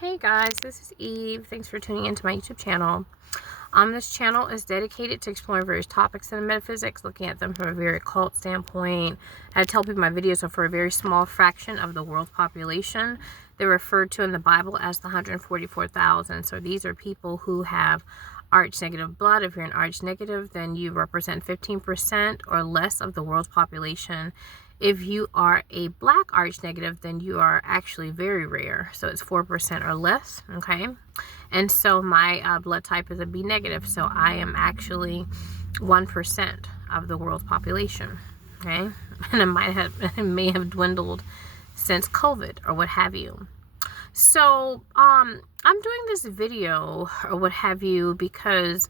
Hey guys, this is Eve. Thanks for tuning into my YouTube channel. This channel is dedicated to exploring various topics in metaphysics, looking at them from a very occult standpoint. I tell people my videos are for a very small fraction of the world's population. They're referred to in the Bible as the 144,000. So these are people who have Rh negative blood. If you're an Rh negative, then you represent 15% or less of the world's population. If you are a black Rh negative, then you are actually very rare. So it's 4% or less, okay? And so my blood type is a B negative. So I am actually 1% of the world's population, okay? And it may have dwindled since COVID or what have you. So I'm doing this video or what have you because,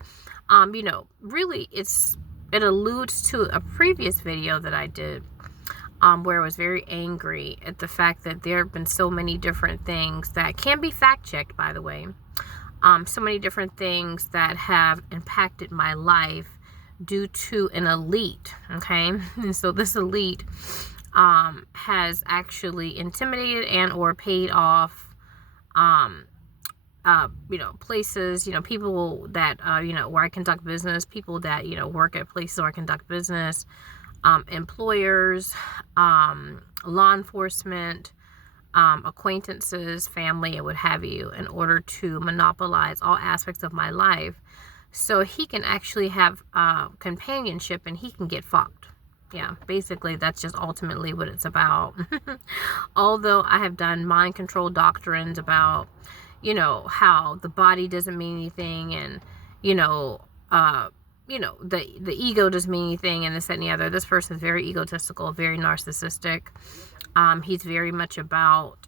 really it alludes to a previous video that I did. Where I was very angry at the fact that there have been so many different things that can be fact-checked, by the way. So many different things that have impacted my life due to an elite, okay? And so this elite has actually intimidated and or paid off, places, people that, where I conduct business, people that, work at places where I conduct business, employers, law enforcement, acquaintances, family, and what have you, in order to monopolize all aspects of my life so he can actually have companionship and he can get fucked. Yeah, basically that's just ultimately what it's about. Although I have done mind control doctrines about, how the body doesn't mean anything, and the ego doesn't mean anything, and this, that, and the other. This person is very egotistical, very narcissistic. He's very much about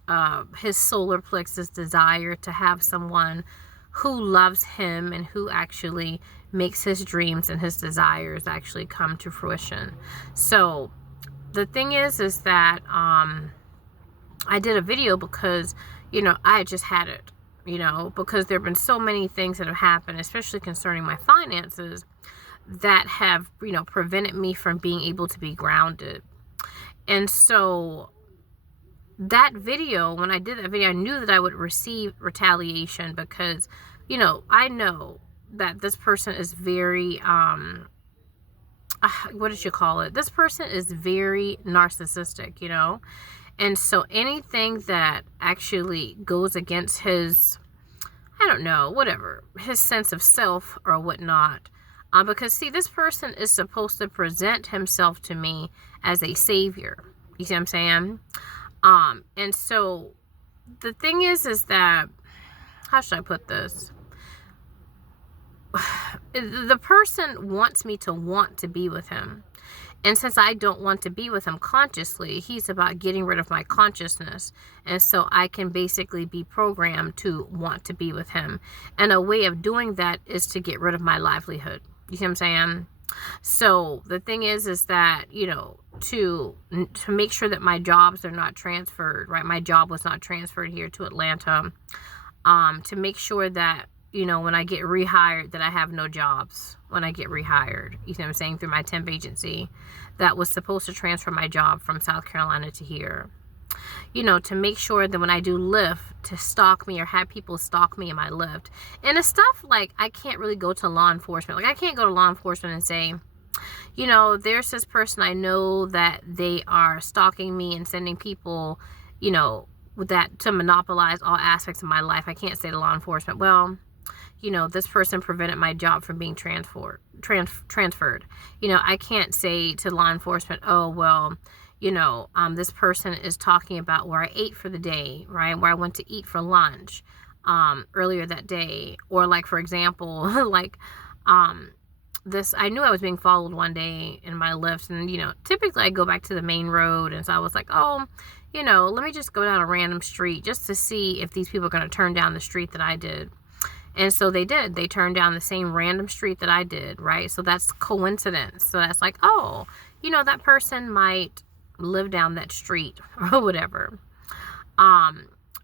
his solar plexus desire to have someone who loves him and who actually makes his dreams and his desires actually come to fruition. So the thing is that I did a video because, I just had it, because there have been so many things that have happened, especially concerning my finances, that have, prevented me from being able to be grounded. And so that video, when I did that video, I knew that I would receive retaliation because, I know that this person is very, what did you call it? This person is very narcissistic, and so anything that actually goes against his, I don't know, whatever, his sense of self or whatnot. Because, see, this person is supposed to present himself to me as a savior. You see what I'm saying? And so the thing is that, how should I put this? The person wants me to want to be with him. And since I don't want to be with him consciously, he's about getting rid of my consciousness. And so I can basically be programmed to want to be with him. And a way of doing that is to get rid of my livelihood. You see what I'm saying? So the thing is that, to make sure that my jobs are not transferred, right? My job was not transferred here to Atlanta. To make sure that, when I get rehired, that I have no jobs when I get rehired. You see what I'm saying? Through my temp agency that was supposed to transfer my job from South Carolina to here. To make sure that when I do Lyft, to stalk me or have people stalk me in my Lyft. And it's stuff like I can't really go to law enforcement. Like I can't go to law enforcement and say, there's this person I know that they are stalking me and sending people, that to monopolize all aspects of my life. I can't say to law enforcement, well, this person prevented my job from being transferred. I can't say to law enforcement, oh, well, this person is talking about where I ate for the day, right? Where I went to eat for lunch earlier that day. Or like, for example, I knew I was being followed one day in my Lyft, and, typically I go back to the main road. And so I was like, oh, let me just go down a random street just to see if these people are going to turn down the street that I did. And so they did. They turned down the same random street that I did, right? So that's coincidence. So that's like, oh, that person might live down that street or whatever.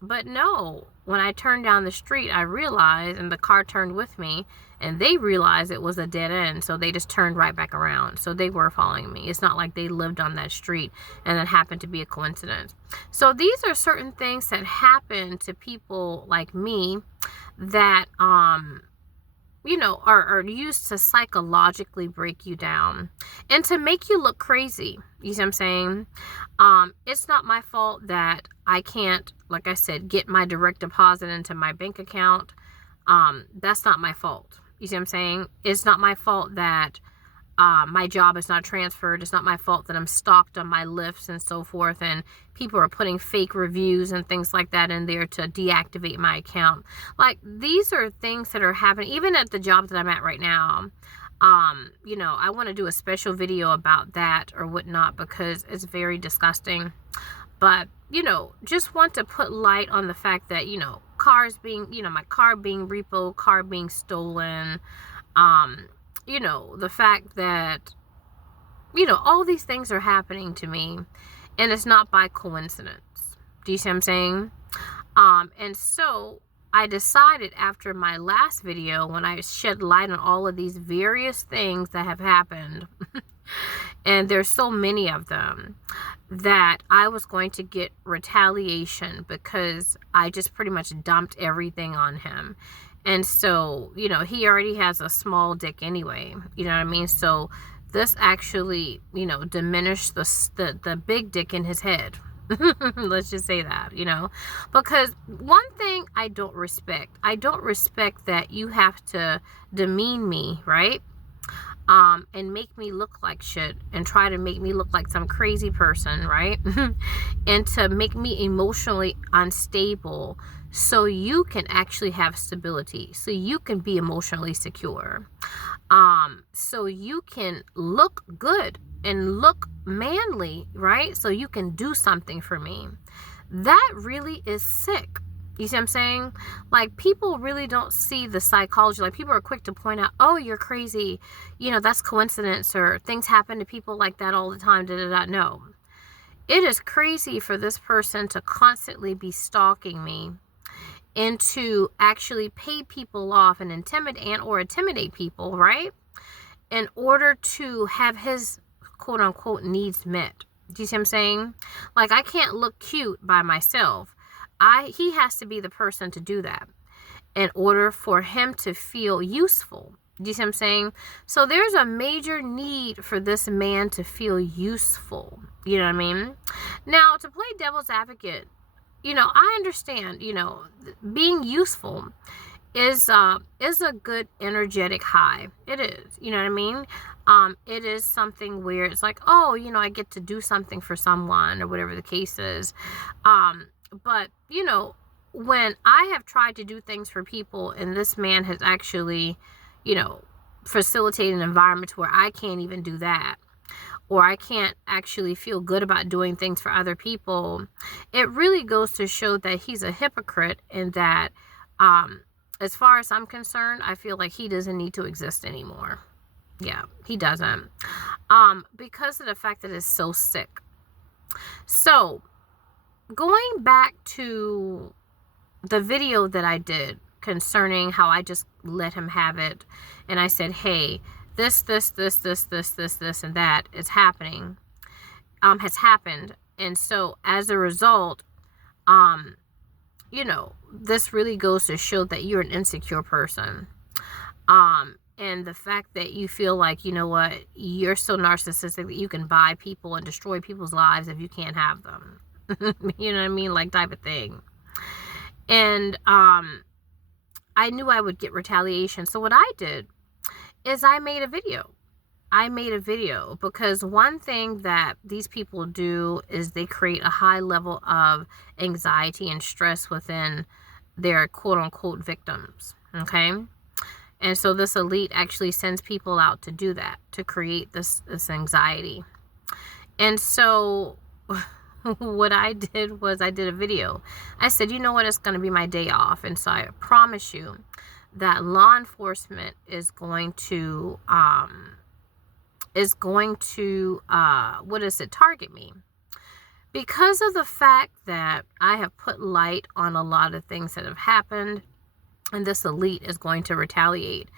But no, when I turned down the street, I realized, and the car turned with me, and they realized it was a dead end, so they just turned right back around. So they were following me. It's not like they lived on that street and that happened to be a coincidence. So these are certain things that happen to people like me that are used to psychologically break you down and to make you look crazy. You see what I'm saying? It's not my fault that I can't, like I said, get my direct deposit into my bank account. That's not my fault. You see what I'm saying? It's not my fault that my job is not transferred. It's not my fault that I'm stalked on my lifts and so forth, and people are putting fake reviews and things like that in there to deactivate my account. Like, these are things that are happening even at the job that I'm at right now. I want to do a special video about that or whatnot because it's very disgusting. But, just want to put light on the fact that, cars being, my car being repo, car being stolen, the fact that, all these things are happening to me, and it's not by coincidence. Do you see what I'm saying? And so I decided after my last video, when I shed light on all of these various things that have happened, and there's so many of them, that I was going to get retaliation because I just pretty much dumped everything on him. And so, he already has a small dick anyway, you know what I mean? So this actually, diminished the big dick in his head. Let's just say that, because one thing I don't respect that you have to demean me, right? And make me look like shit and try to make me look like some crazy person, right? And to make me emotionally unstable so you can actually have stability, so you can be emotionally secure, so you can look good and look manly, right? So you can do something for me. That really is sick. You see what I'm saying? Like, people really don't see the psychology. Like, people are quick to point out, oh, you're crazy. That's coincidence, or things happen to people like that all the time. No. It is crazy for this person to constantly be stalking me and to actually pay people off and intimidate people, right? In order to have his quote unquote needs met. Do you see what I'm saying? Like, I can't look cute by myself. He has to be the person to do that in order for him to feel useful. Do you see what I'm saying? So there's a major need for this man to feel useful. You know what I mean? Now, to play devil's advocate, I understand, being useful is a good energetic high. It is, you know what I mean? It is something where it's like, oh, I get to do something for someone or whatever the case is. But, when I have tried to do things for people and this man has actually, facilitated an environment where I can't even do that, or I can't actually feel good about doing things for other people, it really goes to show that he's a hypocrite, and that, as far as I'm concerned, I feel like he doesn't need to exist anymore. Yeah, he doesn't. Because of the fact that it's so sick. So, going back to the video that I did concerning how I just let him have it, and I said, hey, this, and that is happening, has happened. And so as a result, this really goes to show that you're an insecure person. And the fact that you feel like, you're so narcissistic that you can buy people and destroy people's lives if you can't have them. You know what I mean? Like, type of thing. And I knew I would get retaliation. So what I did is I made a video. Because one thing that these people do is they create a high level of anxiety and stress within their quote unquote victims. Okay. And so this elite actually sends people out to do that, to create this anxiety. And so what I did was I did a video. I said, you know what, it's going to be my day off. And so I promise you that law enforcement is going to target me. because of the fact that I have put light on a lot of things that have happened, and this elite is going to retaliate.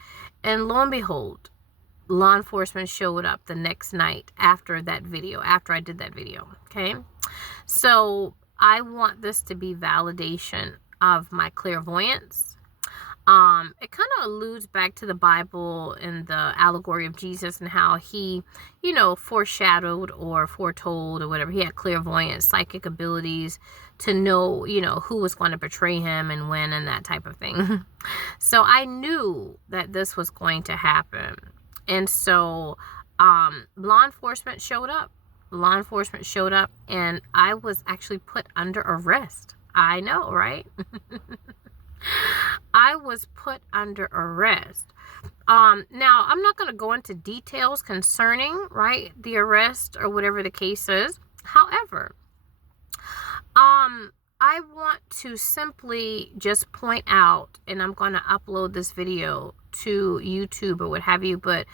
And lo and behold, law enforcement showed up the next night after that video, after I did that video, okay? So I want this to be validation of my clairvoyance. It kind of alludes back to the Bible and the allegory of Jesus and how he, foreshadowed or foretold or whatever. He had clairvoyance, psychic abilities to know, who was going to betray him and when and that type of thing. So I knew that this was going to happen. And so law enforcement showed up. Law enforcement showed up and I was actually put under arrest. I know, right? I was put under arrest. Now, I'm not going to go into details concerning, right, the arrest or whatever the case is. However, I want to simply just point out, and I'm going to upload this video to YouTube or what have you, but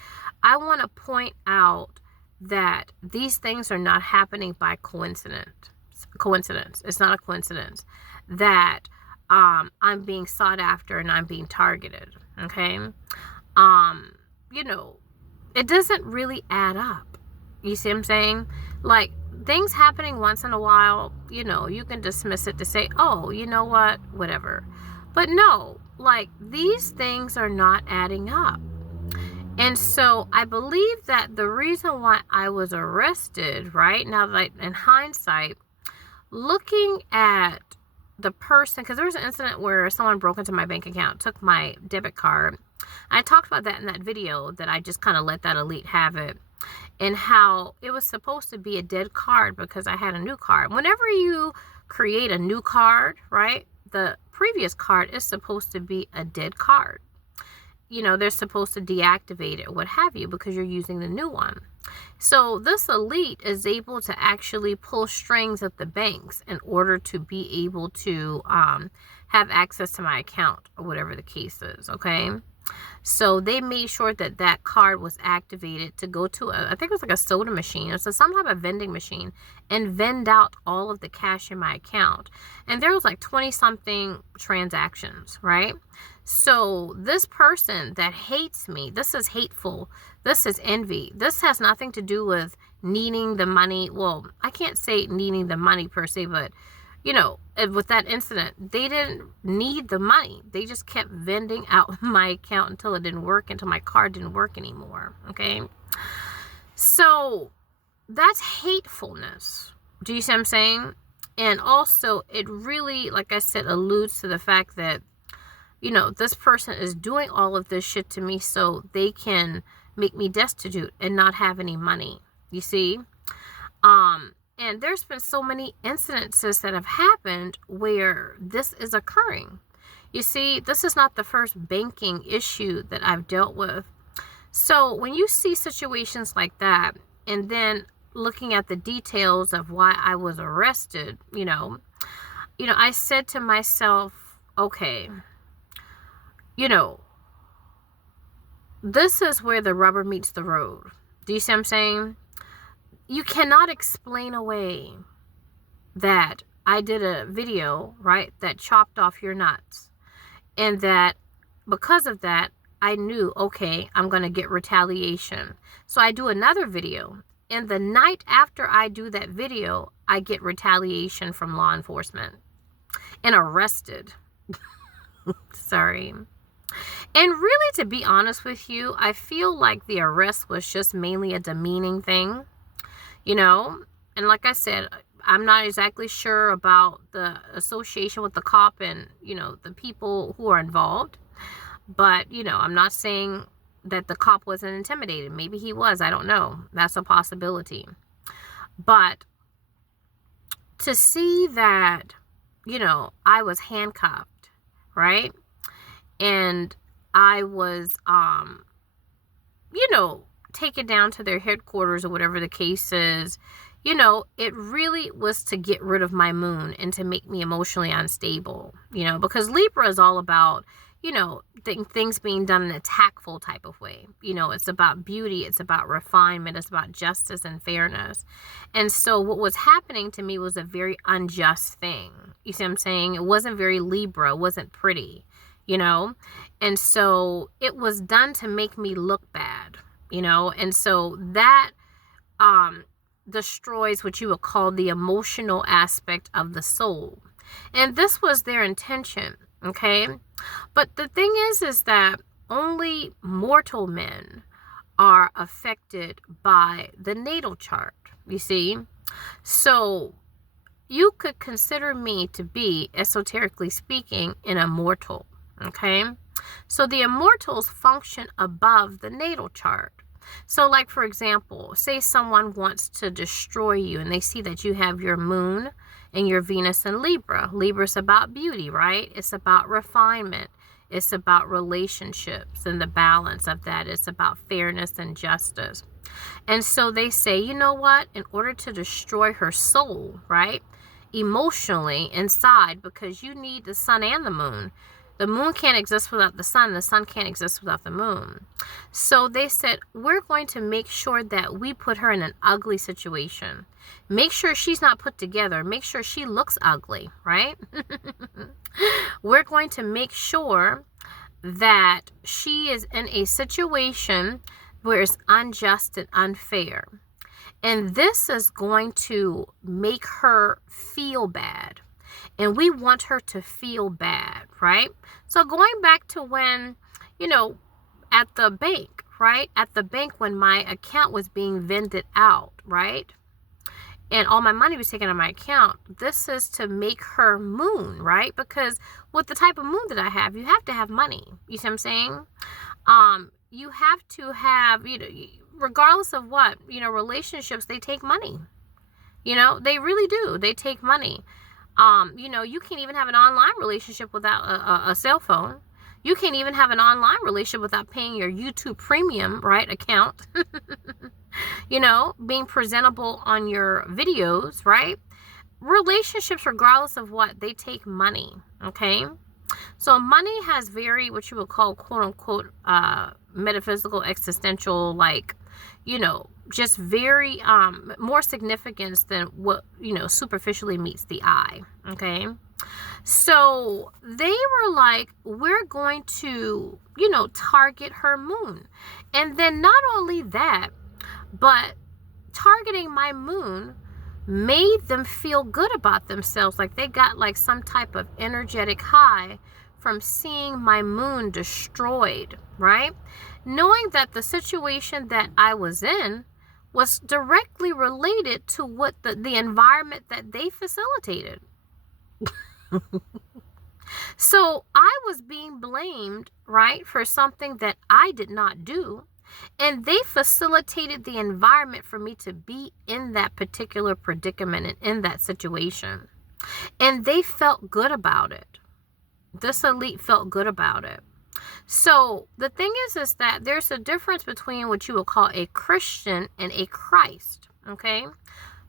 I want to point out that these things are not happening by coincidence. It's not a coincidence that I'm being sought after and I'm being targeted. Okay. It doesn't really add up. You see what I'm saying? Like, things happening once in a while, you can dismiss it to say, oh, you know what, whatever. But no, like, these things are not adding up. And so I believe that the reason why I was arrested, right now, that in hindsight, looking at the person, because there was an incident where someone broke into my bank account, took my debit card. I talked about that in that video, that I just kind of let that elite have it, and how it was supposed to be a dead card because I had a new card. Whenever you create a new card, right, the previous card is supposed to be a dead card. They're supposed to deactivate it, what have you, because you're using the new one. So this elite is able to actually pull strings at the banks in order to be able to have access to my account or whatever the case is, okay? So they made sure that that card was activated to go to, I think it was like a soda machine. It was some type of vending machine, and vend out all of the cash in my account. And there was like 20-something transactions, right? So this person that hates me, this is hateful. This is envy. This has nothing to do with needing the money. Well, I can't say needing the money per se, but with that incident, they didn't need the money. They just kept vending out my account until it didn't work, until my card didn't work anymore. Okay. So that's hatefulness. Do you see what I'm saying? And also, it really, like I said, alludes to the fact that, this person is doing all of this shit to me so they can make me destitute and not have any money. You see? And there's been so many incidences that have happened where this is occurring. You see, this is not the first banking issue that I've dealt with. So when you see situations like that, and then looking at the details of why I was arrested, I said to myself, okay, this is where the rubber meets the road. Do you see what I'm saying? You cannot explain away that I did a video, right, that chopped off your nuts. And that because of that, I knew, okay, I'm going to get retaliation. So I do another video. And the night after I do that video, I get retaliation from law enforcement and arrested. Sorry. And really, to be honest with you, I feel like the arrest was just mainly a demeaning thing. And like I said, I'm not exactly sure about the association with the cop and, the people who are involved. But, I'm not saying that the cop wasn't intimidated. Maybe he was. I don't know. That's a possibility. But to see that, I was handcuffed, right? And I was, taken down to their headquarters or whatever the case is, it really was to get rid of my moon and to make me emotionally unstable, because Libra is all about, things being done in a tactful type of way. It's about beauty, it's about refinement, it's about justice and fairness. And so what was happening to me was a very unjust thing. You see what I'm saying? It wasn't very Libra, it wasn't pretty, and so it was done to make me look bad, and so that destroys what you would call the emotional aspect of the soul. And this was their intention, okay? But the thing is that only mortal men are affected by the natal chart, you see? So you could consider me to be, esoterically speaking, an immortal, okay? So the immortals function above the natal chart. So like, for example, say someone wants to destroy you and they see that you have your moon and your Venus in Libra. Libra's about beauty, right? It's about refinement. It's about relationships and the balance of that. It's about fairness and justice. And so they say, you know what? In order to destroy her soul, right? Emotionally inside, because you need the sun and the moon. The moon can't exist without the sun can't exist without the moon. So they said, we're going to make sure that we put her in an ugly situation. Make sure she's not put together. Make sure she looks ugly, right? We're going to make sure that she is in a situation where it's unjust and unfair. And this is going to make her feel bad. And we want her to feel bad, right? So going back to when, at the bank, right? At the bank when my account was being vended out, right? And all my money was taken out of my account. This is to make her moon, right? Because with the type of moon that I have, you have to have money. You see what I'm saying? You have to have, regardless of what, relationships, they take money. They really do. They take money. You can't even have an online relationship without a cell phone. You can't even have an online relationship without paying your YouTube premium, right, account. Being presentable on your videos, right? Relationships, regardless of what, they take money, okay? So money has very, what you would call, quote unquote, metaphysical, existential, just very more significance than what superficially meets the eye. Okay, so they were like, we're going to target her moon. And then not only that, but targeting my moon made them feel good about themselves, like they got like some type of energetic high from seeing my moon destroyed, right? Knowing that the situation that I was in was directly related to what the environment that they facilitated. So I was being blamed, right, for something that I did not do. And they facilitated the environment for me to be in that particular predicament and in that situation. And they felt good about it. This elite felt good about it. So the thing is that there's a difference between what you would call a Christian and a Christ, okay?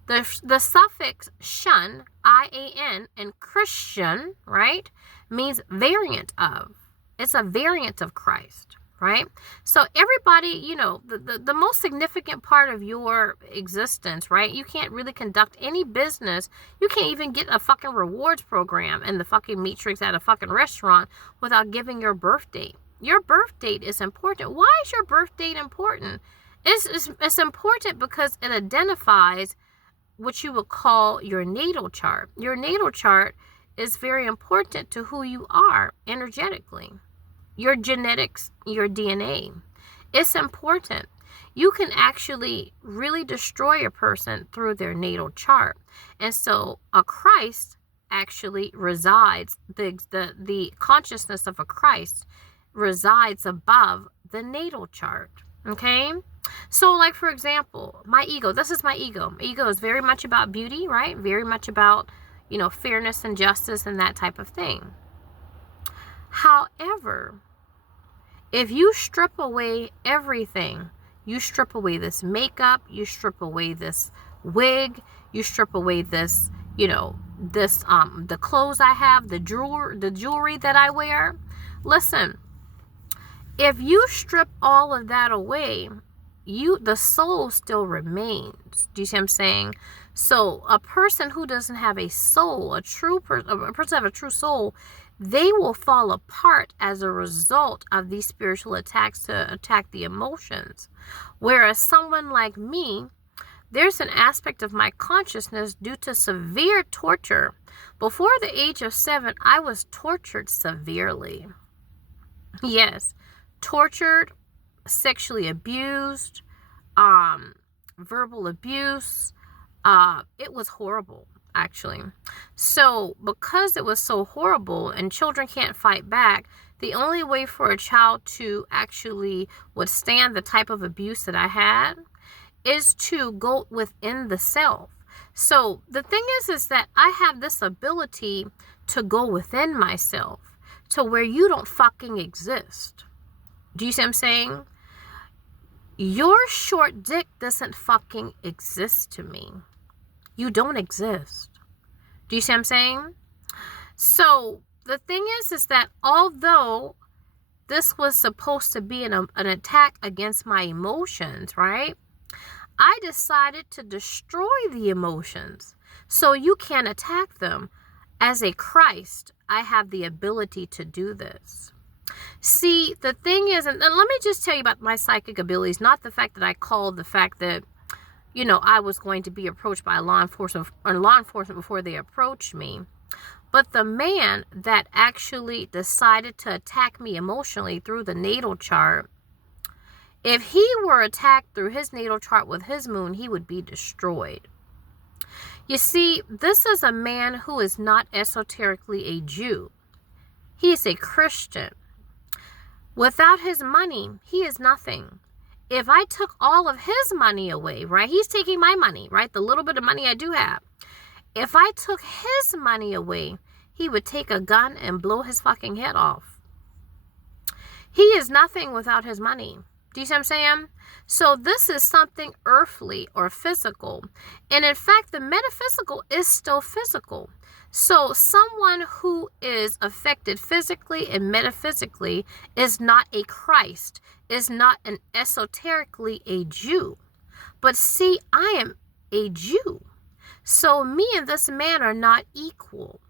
The suffix shun, I-A-N, and Christian, right, means variant of. It's a variant of Christ, right? So everybody, the most significant part of your existence, right? You can't really conduct any business. You can't even get a fucking rewards program in the fucking matrix at a fucking restaurant without giving your birth date. Your birth date is important. Why is your birth date important? It's important because it identifies what you would call your natal chart. Your natal chart is very important to who you are energetically. Your genetics, your DNA. It's important. You can actually really destroy a person through their natal chart. And so a Christ actually resides, the consciousness of a Christ resides above the natal chart. Okay? So like, for example, my ego, this is my ego. My ego is very much about beauty, right? Very much about, fairness and justice and that type of thing. However, if you strip away everything, you strip away this makeup, you strip away this wig, you strip away this, the clothes I have, the jewelry that I wear. Listen, if you strip all of that away, the soul still remains. Do you see what I'm saying? So a person who doesn't have a soul, a person have a true soul, they will fall apart as a result of these spiritual attacks to attack the emotions. Whereas someone like me, there's an aspect of my consciousness due to severe torture. Before the age of 7, I was tortured severely. Yes, tortured, sexually abused, verbal abuse. It was horrible, actually. So because it was so horrible and children can't fight back, the only way for a child to actually withstand the type of abuse that I had is to go within the self. So the thing is that I have this ability to go within myself to where you don't fucking exist. Do you see what I'm saying? Your short dick doesn't fucking exist to me. You don't exist. Do you see what I'm saying? So the thing is that although this was supposed to be an attack against my emotions, right? I decided to destroy the emotions so you can't attack them. As a Christ, I have the ability to do this. See, the thing is, and let me just tell you about my psychic abilities, not the fact that I called the fact that, I was going to be approached by law enforcement before they approached me. But the man that actually decided to attack me emotionally through the natal chart, if he were attacked through his natal chart with his moon, he would be destroyed. You see, this is a man who is not esoterically a Jew. He is a Christian. Without his money, he is nothing. If I took all of his money away, right? He's taking my money, right? The little bit of money I do have. If I took his money away, he would take a gun and blow his fucking head off. He is nothing without his money. Do you see what I'm saying? So this is something earthly or physical. And in fact, the metaphysical is still physical. So someone who is affected physically and metaphysically is not a Christ, is not an esoterically a Jew. But see, I am a Jew. So me and this man are not equal.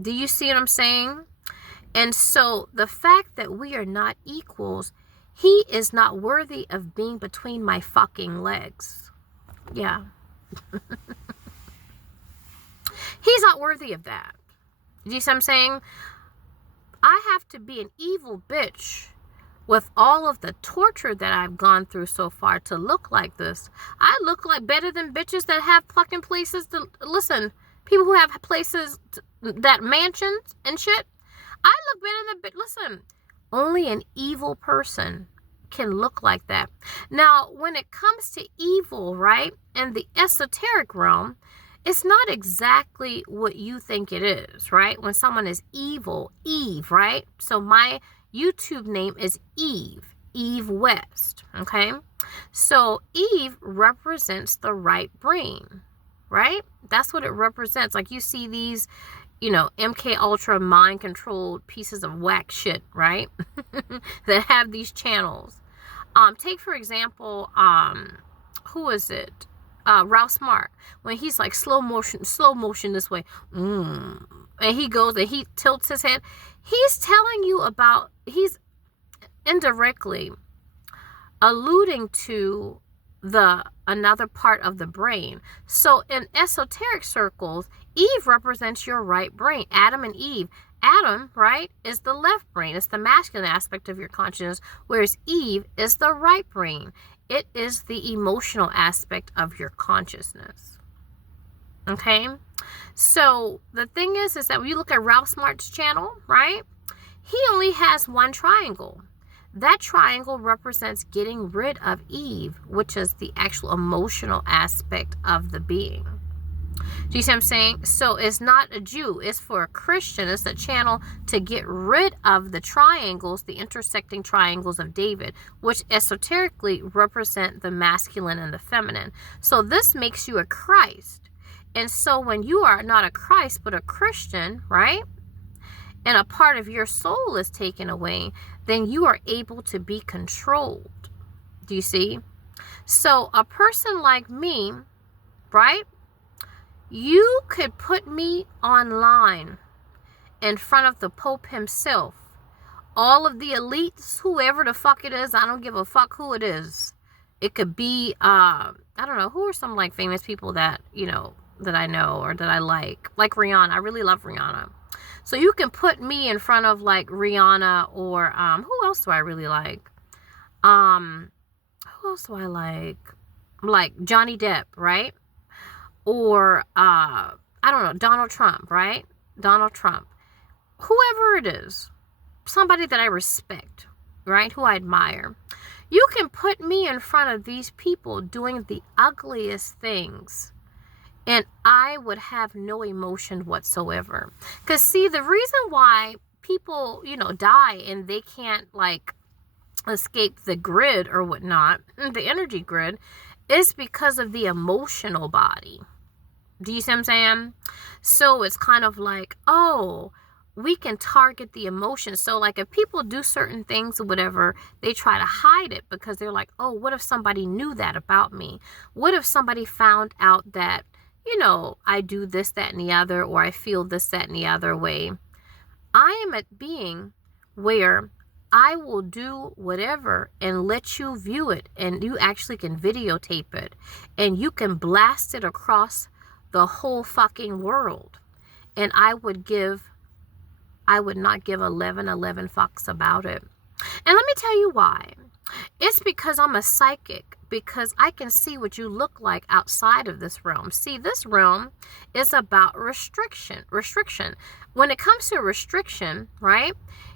Do you see what I'm saying? And so the fact that we are not equals, he is not worthy of being between my fucking legs. Yeah. He's not worthy of that. Do you see what I'm saying? I have to be an evil bitch with all of the torture that I've gone through so far to look like this. I look like better than bitches that have fucking places to listen. People who have places that mansions and shit. I look better than listen. Only an evil person can look like that. Now, when it comes to evil, right, in the esoteric realm, it's not exactly what you think it is, right? When someone is evil, Eve, right? So my YouTube name is Eve West, okay? So Eve represents the right brain, right? That's what it represents. Like you see these, MK Ultra mind controlled pieces of whack shit, right? that have these channels. Take for example, who is it? Ralph Smart, when he's like slow motion this way, and he goes and he tilts his head, he's telling you about, he's indirectly alluding to another part of the brain. So in esoteric circles, Eve represents your right brain. Adam and Eve. Adam, right, is the left brain. It's the masculine aspect of your consciousness, whereas Eve is the right brain. It is the emotional aspect of your consciousness. Okay? So the thing is that when you look at Ralph Smart's channel, right, he only has one triangle. That triangle represents getting rid of Eve, which is the actual emotional aspect of the being. Do you see what I'm saying? So it's not a Jew. It's for a Christian. It's a channel to get rid of the triangles, the intersecting triangles of David, which esoterically represent the masculine and the feminine. So this makes you a Christ. And so when you are not a Christ, but a Christian, right? and a part of your soul is taken away, then you are able to be controlled. Do you see? So a person like me, right? You could put me online in front of the Pope himself. All of the elites, whoever the fuck it is, I don't give a fuck who it is. It could be, I don't know, who are some like famous people that, you know, that I know or that I like Rihanna. I really love Rihanna. So you can put me in front of like Rihanna or, who else do I really like? Who else do I like? Like Johnny Depp, right? Or, I don't know, Donald Trump, right? Donald Trump. Whoever it is, somebody that I respect, right? Who I admire. You can put me in front of these people doing the ugliest things, and I would have no emotion whatsoever. Because, see, the reason why people, you know, die and they can't, like, escape the grid or whatnot, the energy grid, is because of the emotional body. Do you see what I'm saying? So it's kind of like, oh, we can target the emotions. So like if people do certain things or whatever, they try to hide it because they're like, oh, what if somebody knew that about me? What if somebody found out that, you know, I do this, that, and the other, or I feel this, that, and the other way? I am a being where I will do whatever and let you view it, and you actually can videotape it, and you can blast it across the whole fucking world. And I would not give 11 fucks about it. And let me tell you why. It's because I'm a psychic, because I can see what you look like outside of this realm. See, this realm is about restriction. When it comes to restriction, right,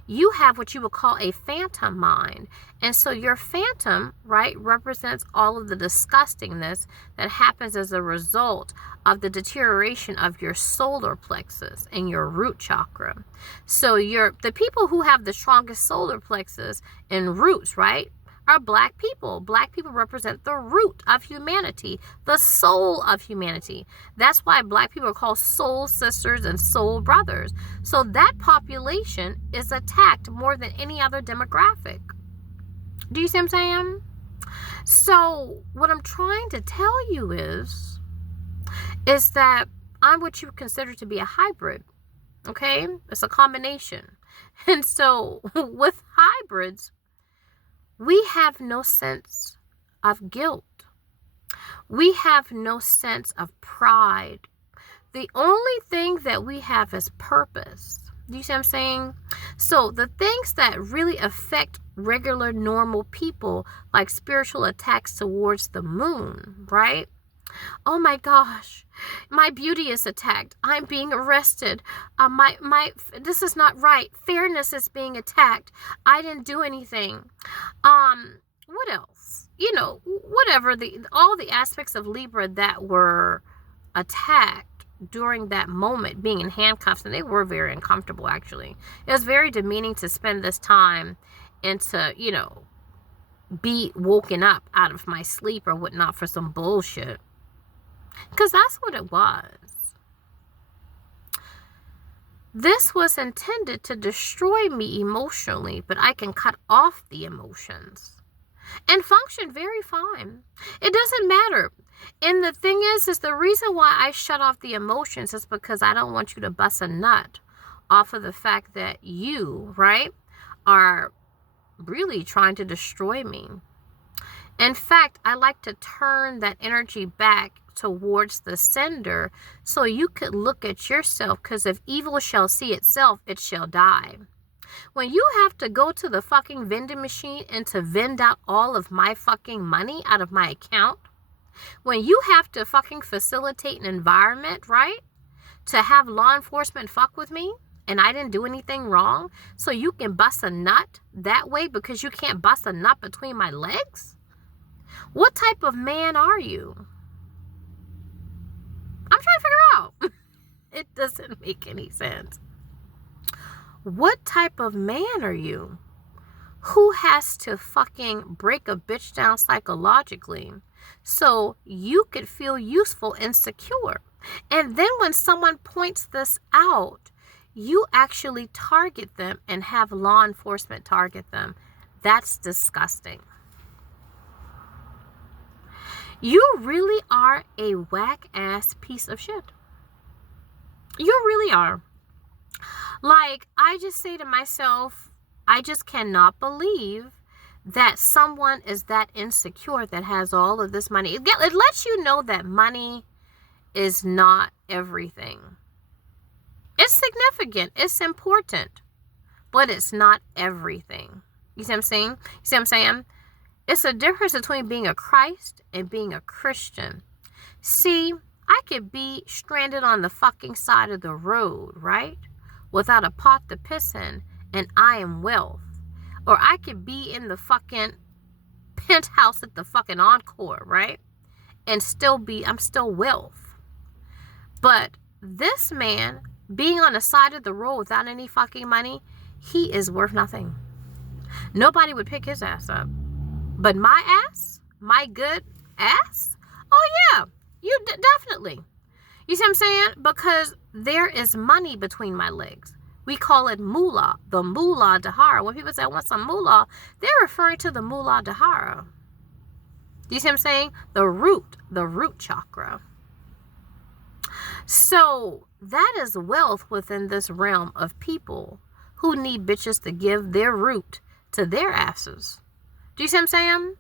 you have what you would call a phantom mind. And so your phantom, right, represents all of the disgustingness that happens as a result of the deterioration of your solar plexus and your root chakra. So the people who have the strongest solar plexus and roots, right, are black people. Black people represent the root of humanity, the soul of humanity. That's why black people are called soul sisters and soul brothers. So that population is attacked more than any other demographic. Do you see what I'm saying? So what I'm trying to tell you is that I'm what you consider to be a hybrid. Okay? It's a combination. And so with hybrids, we have no sense of guilt. We have no sense of pride. The only thing that we have is purpose. Do you see what I'm saying? So the things that really affect regular, normal people, like spiritual attacks towards the moon, right? Oh my gosh, my beauty is attacked. I'm being arrested. This is not right. Fairness is being attacked. I didn't do anything. What else? You know, whatever, all the aspects of Libra that were attacked during that moment, being in handcuffs, and they were very uncomfortable, actually. It was very demeaning to spend this time and to, you know, be woken up out of my sleep or whatnot for some bullshit. Because that's what it was. This was intended to destroy me emotionally, but I can cut off the emotions and function very fine. It doesn't matter. And the thing is the reason why I shut off the emotions is because I don't want you to bust a nut off of the fact that you, right, are really trying to destroy me. In fact, I like to turn that energy back towards the sender so you could look at yourself, because if evil shall see itself, it shall die. When you have to go to the fucking vending machine and to vend out all of my fucking money out of my account, when you have to fucking facilitate an environment, right, to have law enforcement fuck with me, and I didn't do anything wrong, so you can bust a nut that way because you can't bust a nut between my legs? What type of man are you? I'm trying to figure out. It doesn't make any sense. What type of man are you? Who has to fucking break a bitch down psychologically so you could feel useful and secure? And then when someone points this out, you actually target them and have law enforcement target them. That's disgusting. You really are a whack-ass piece of shit. You really are. Like, I just say to myself, I just cannot believe that someone is that insecure that has all of this money. It lets you know that money is not everything. It's significant. It's important. But it's not everything. You see what I'm saying? You see what I'm saying? It's a difference between being a Christ and being a Christian. See, I could be stranded on the fucking side of the road, right? Without a pot to piss in, and I am wealth. Or I could be in the fucking penthouse at the fucking Encore, right? And I'm still wealth. But this man, being on the side of the road without any fucking money, he is worth nothing. Nobody would pick his ass up. But my ass, my good ass, oh yeah, you definitely. You see what I'm saying? Because there is money between my legs. We call it moolah, the moolah dahara. When people say, I want some moolah, they're referring to the moolah dahara. Do you see what I'm saying? The root chakra. So that is wealth within this realm of people who need bitches to give their root to their asses. Do you see what I'm saying?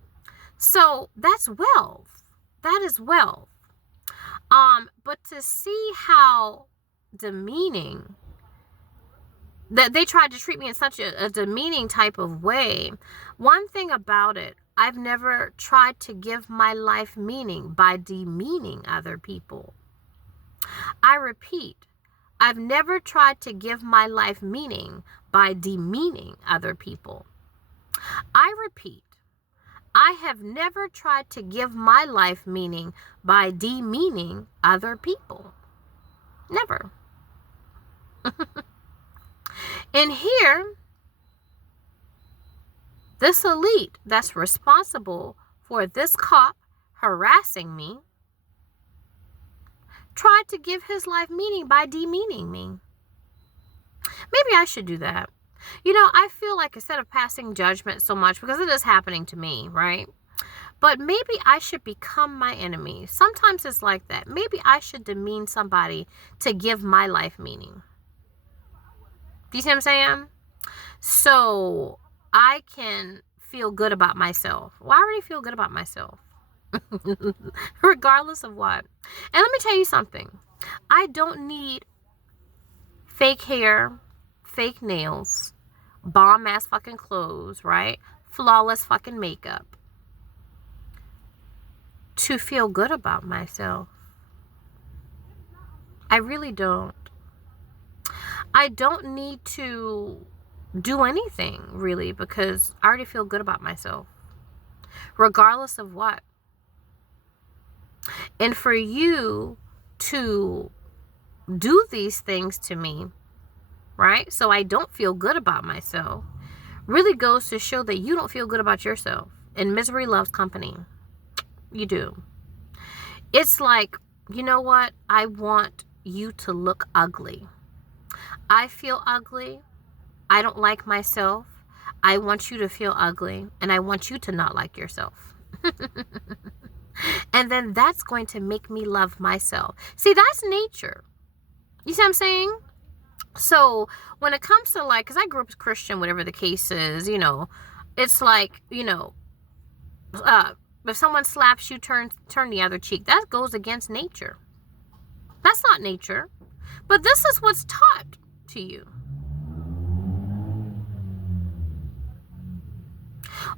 So that's wealth. That is wealth. But to see how demeaning that they tried to treat me in such a demeaning type of way. One thing about it, I've never tried to give my life meaning by demeaning other people. I repeat, I've never tried to give my life meaning by demeaning other people. I repeat, I have never tried to give my life meaning by demeaning other people. Never. And here, this elite that's responsible for this cop harassing me tried to give his life meaning by demeaning me. Maybe I should do that. You know, I feel like instead of passing judgment so much, because it is happening to me, right? But maybe I should become my enemy. Sometimes it's like that. Maybe I should demean somebody to give my life meaning. Do you see what I'm saying? So I can feel good about myself. Well, I already feel good about myself. Regardless of what. And let me tell you something. I don't need fake hair, fake nails, bomb ass fucking clothes, right? Flawless fucking makeup to feel good about myself. I really don't. I don't need to do anything really because I already feel good about myself, regardless of what. And for you to do these things to me, right? So I don't feel good about myself, really goes to show that you don't feel good about yourself. And misery loves company. You do. It's like, you know what? I want you to look ugly. I feel ugly. I don't like myself. I want you to feel ugly. And I want you to not like yourself. And then that's going to make me love myself. See, that's nature. You see what I'm saying? So when it comes to like, because I grew up as Christian, whatever the case is, you know, it's like, you know, if someone slaps you, turn the other cheek. That goes against nature. That's not nature. But this is what's taught to you.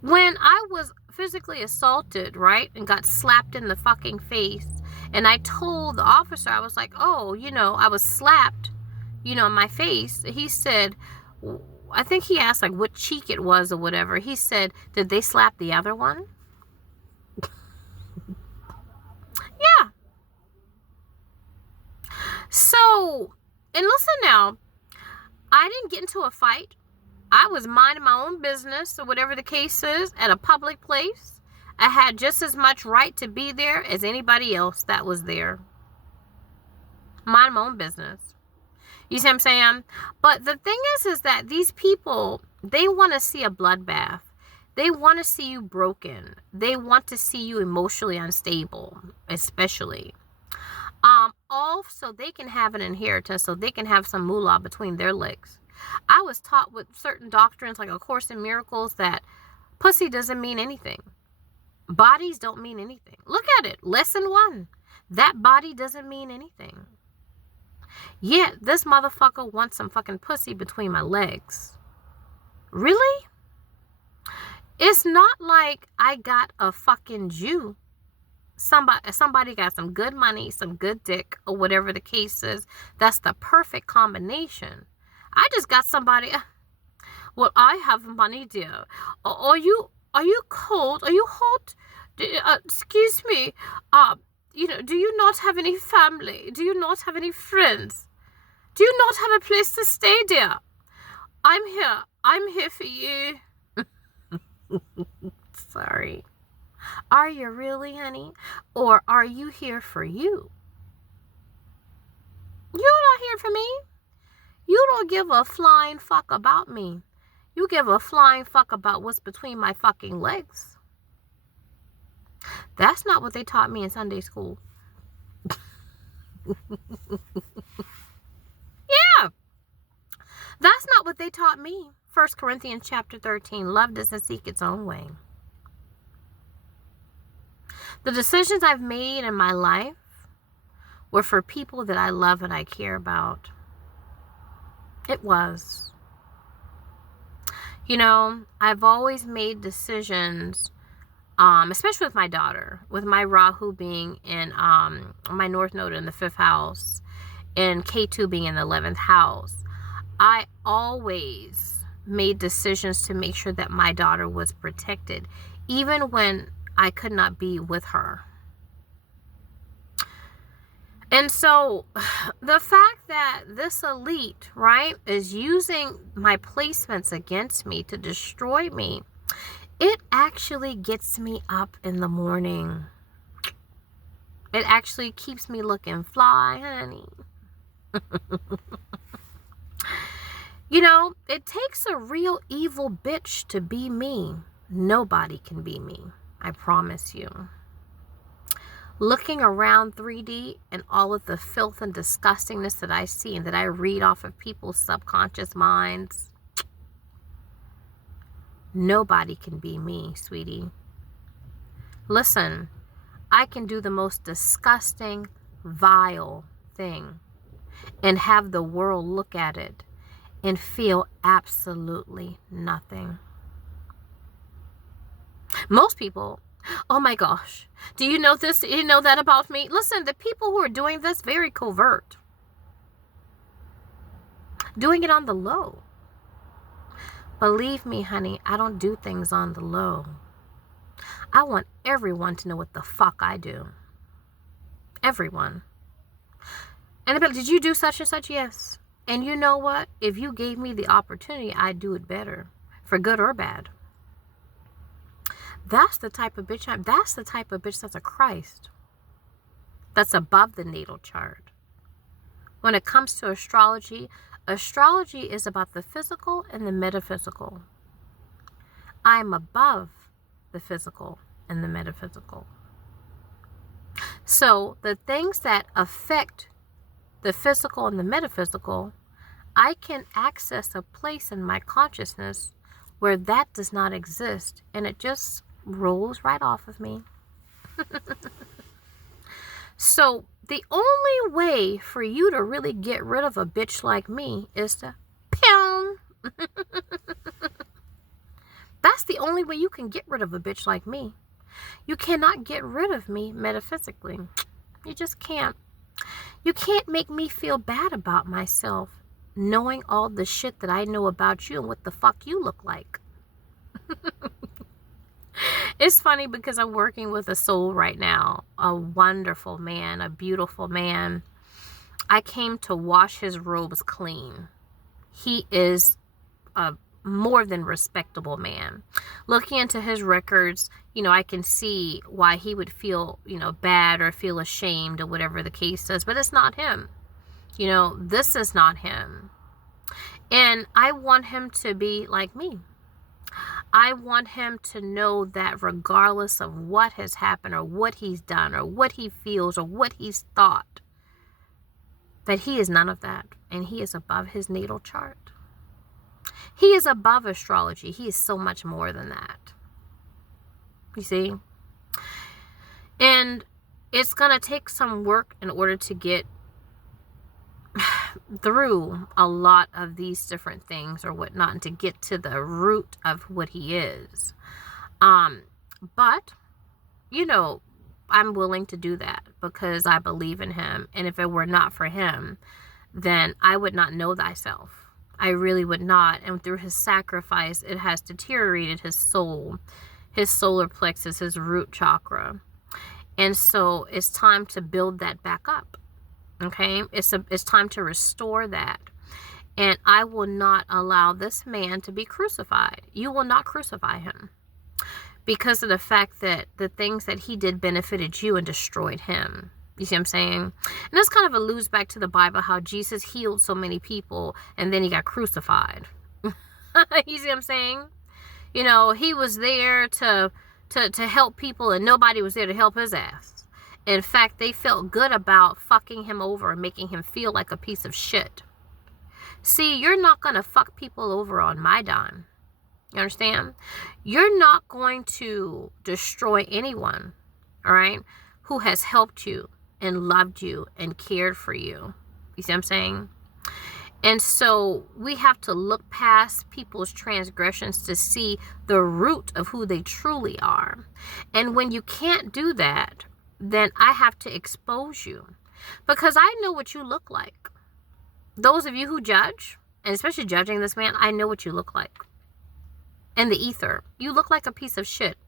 When I was physically assaulted, right, and got slapped in the fucking face, and I told the officer, I was like, oh, you know, I was slapped, you know, in my face. He said, I think he asked like what cheek it was or whatever. He said, did they slap the other one? Yeah. So, and listen now, I didn't get into a fight. I was minding my own business or whatever the case is at a public place. I had just as much right to be there as anybody else that was there. Mind my own business. You see what I'm saying? But the thing is that these people, they want to see a bloodbath. They want to see you broken. They want to see you emotionally unstable, especially. Also, they can have an inheritance, so they can have some moolah between their legs. I was taught with certain doctrines, like A Course in Miracles, that pussy doesn't mean anything. Bodies don't mean anything. Look at it. Lesson 1. That body doesn't mean anything. Yet, this motherfucker wants some fucking pussy between my legs. Really? It's not like I got a fucking Jew. Somebody got some good money, some good dick, or whatever the case is. That's the perfect combination. I just got somebody. Well, I have money, dear. Are you cold? Are you hot? Excuse me. Do you not have any family? Do you not have any friends? Do you not have a place to stay, dear? I'm here. I'm here for you. Sorry. Are you really, honey? Or are you here for you? You're not here for me. You don't give a flying fuck about me. You give a flying fuck about what's between my fucking legs. That's not what they taught me in Sunday school. Yeah. That's not what they taught me. 1 Corinthians chapter 13. Love doesn't seek its own way. The decisions I've made in my life were for people that I love and I care about. It was. I've always made decisions, especially with my daughter, with my Rahu being in my North Node in the 5th house, and K2 being in the 11th house. I always made decisions to make sure that my daughter was protected, even when I could not be with her. And so the fact that this elite, right, is using my placements against me to destroy me, it actually gets me up in the morning. It actually keeps me looking fly, honey. It takes a real evil bitch to be me. Nobody can be me. I promise you. Looking around 3D and all of the filth and disgustingness that I see and that I read off of people's subconscious minds, nobody can be me, sweetie. Listen, I can do the most disgusting, vile thing and have the world look at it and feel absolutely nothing. Most people, oh my gosh, do you know this? Do you know that about me? Listen, the people who are doing this, very covert. Doing it on the low. Believe me, honey, I don't do things on the low. I want everyone to know what the fuck I do. Everyone. And they'll be like, did you do such and such? Yes. And you know what? If you gave me the opportunity, I'd do it better. For good or bad. That's the type of bitch that's the type of bitch that's a Christ. That's above the natal chart. When it comes to astrology, astrology is about the physical and the metaphysical. I'm above the physical and the metaphysical. So the things that affect the physical and the metaphysical, I can access a place in my consciousness where that does not exist, and it just rolls right off of me. So the only way for you to really get rid of a bitch like me is to pound. That's the only way you can get rid of a bitch like me. You cannot get rid of me metaphysically. You just can't. You can't make me feel bad about myself knowing all the shit that I know about you and what the fuck you look like. It's funny because I'm working with a soul right now. A wonderful man, a beautiful man. I came to wash his robes clean. He is a more than respectable man. Looking into his records, I can see why he would feel, bad or feel ashamed or whatever the case is, but it's not him. You know, this is not him. And I want him to be like me. I want him to know that regardless of what has happened or what he's done or what he feels or what he's thought, that he is none of that. And he is above his natal chart. He is above astrology. He is so much more than that. You see? And it's going to take some work in order to get through a lot of these different things or whatnot and to get to the root of what he is. But, you know, I'm willing to do that because I believe in him. And if it were not for him, then I would not know thyself. I really would not. And through his sacrifice, it has deteriorated his soul, his solar plexus, his root chakra. And so it's time to build that back up. Okay, it's time to restore that. And I will not allow this man to be crucified. You will not crucify him because of the fact that the things that he did benefited you and destroyed him. You see what I'm saying? And this kind of alludes back to the Bible, how Jesus healed so many people and then he got crucified. You see what I'm saying? You know, he was there to help people and nobody was there to help his ass. In fact, they felt good about fucking him over and making him feel like a piece of shit. See, you're not going to fuck people over on my dime. You understand? You're not going to destroy anyone, all right, who has helped you and loved you and cared for you. You see what I'm saying? And so we have to look past people's transgressions to see the root of who they truly are. And when you can't do that, then I have to expose you because I know what you look like. Those of you who judge, and especially judging this man, I know what you look like. In the ether, you look like a piece of shit.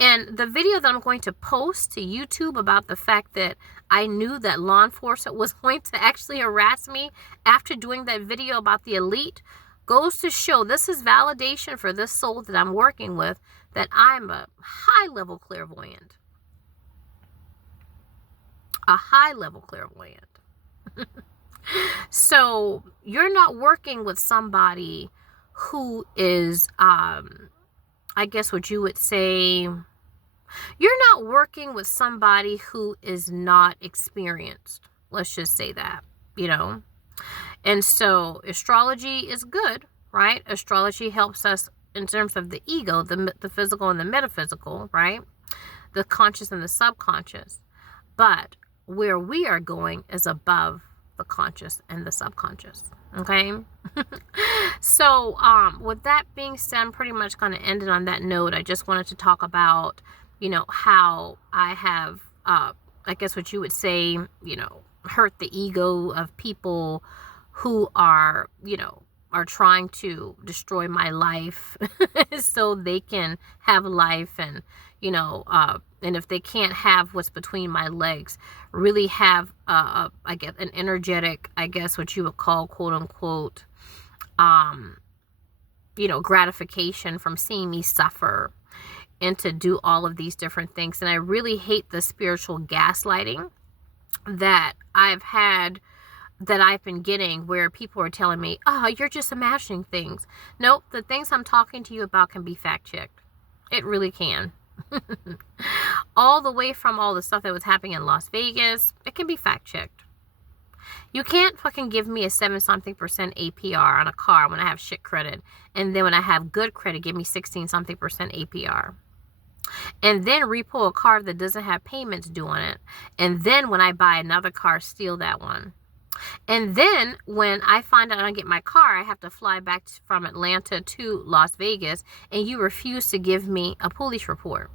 And the video that I'm going to post to YouTube about the fact that I knew that law enforcement was going to actually harass me after doing that video about the elite goes to show this is validation for this soul that I'm working with, that I'm a high-level clairvoyant. A high-level clairvoyant. So you're not working with somebody who is, I guess what you would say, you're not working with somebody who is not experienced. Let's just say that, you know. And so astrology is good, right? Astrology helps us in terms of the ego, the physical and the metaphysical, right? The conscious and the subconscious. But where we are going is above the conscious and the subconscious. Okay. So with that being said, I'm pretty much going to end it on that note. I just wanted to talk about, you know, how I have, I guess what you would say, you know, hurt the ego of people who are, you know, are trying to destroy my life so they can have life. And, you know, and if they can't have what's between my legs, really have, I guess, an energetic, I guess what you would call, quote unquote, you know, gratification from seeing me suffer and to do all of these different things. And I really hate the spiritual gaslighting that I've had, that I've been getting, where people are telling me, oh, you're just imagining things. Nope, the things I'm talking to you about can be fact-checked. It really can. All the way from all the stuff that was happening in Las Vegas, it can be fact-checked. You can't fucking give me a 7-something% APR on a car when I have shit credit, and then when I have good credit, give me 16-something% APR. And then repo a car that doesn't have payments due on it. And then when I buy another car, steal that one. And then when I find out I get my car, I have to fly back from Atlanta to Las Vegas, and you refuse to give me a police report.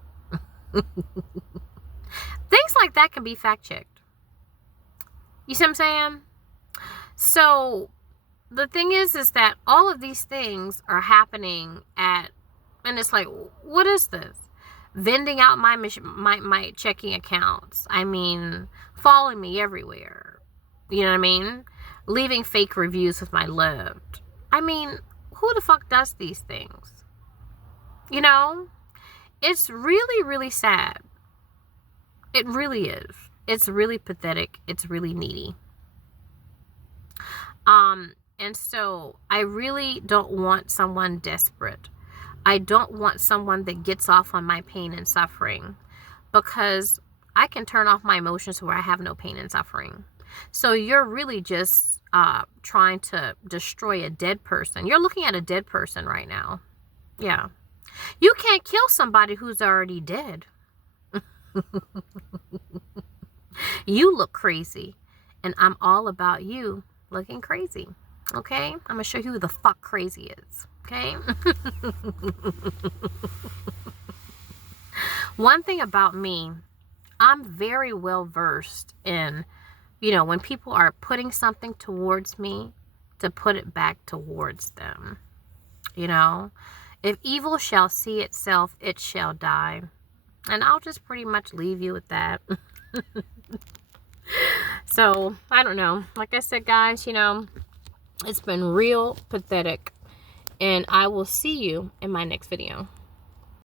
Things like that can be fact-checked. You see what I'm saying? So the thing is that all of these things are happening at, and it's like, what is this? Vending out my checking accounts. I mean, following me everywhere. You know what I mean? Leaving fake reviews with my lived. I mean, who the fuck does these things? You know? It's really, really sad. It really is. It's really pathetic. It's really needy. And so I really don't want someone desperate. I don't want someone that gets off on my pain and suffering, because I can turn off my emotions where I have no pain and suffering. So you're really just trying to destroy a dead person. You're looking at a dead person right now. Yeah. You can't kill somebody who's already dead. You look crazy, and I'm all about you looking crazy. Okay? I'm going to show you who the fuck crazy is. Okay? One thing about me, I'm very well versed in, when people are putting something towards me, to put it back towards them. If evil shall see itself, it shall die. And I'll just pretty much leave you with that. So, I don't know. Like I said, guys, it's been real pathetic. And I will see you in my next video.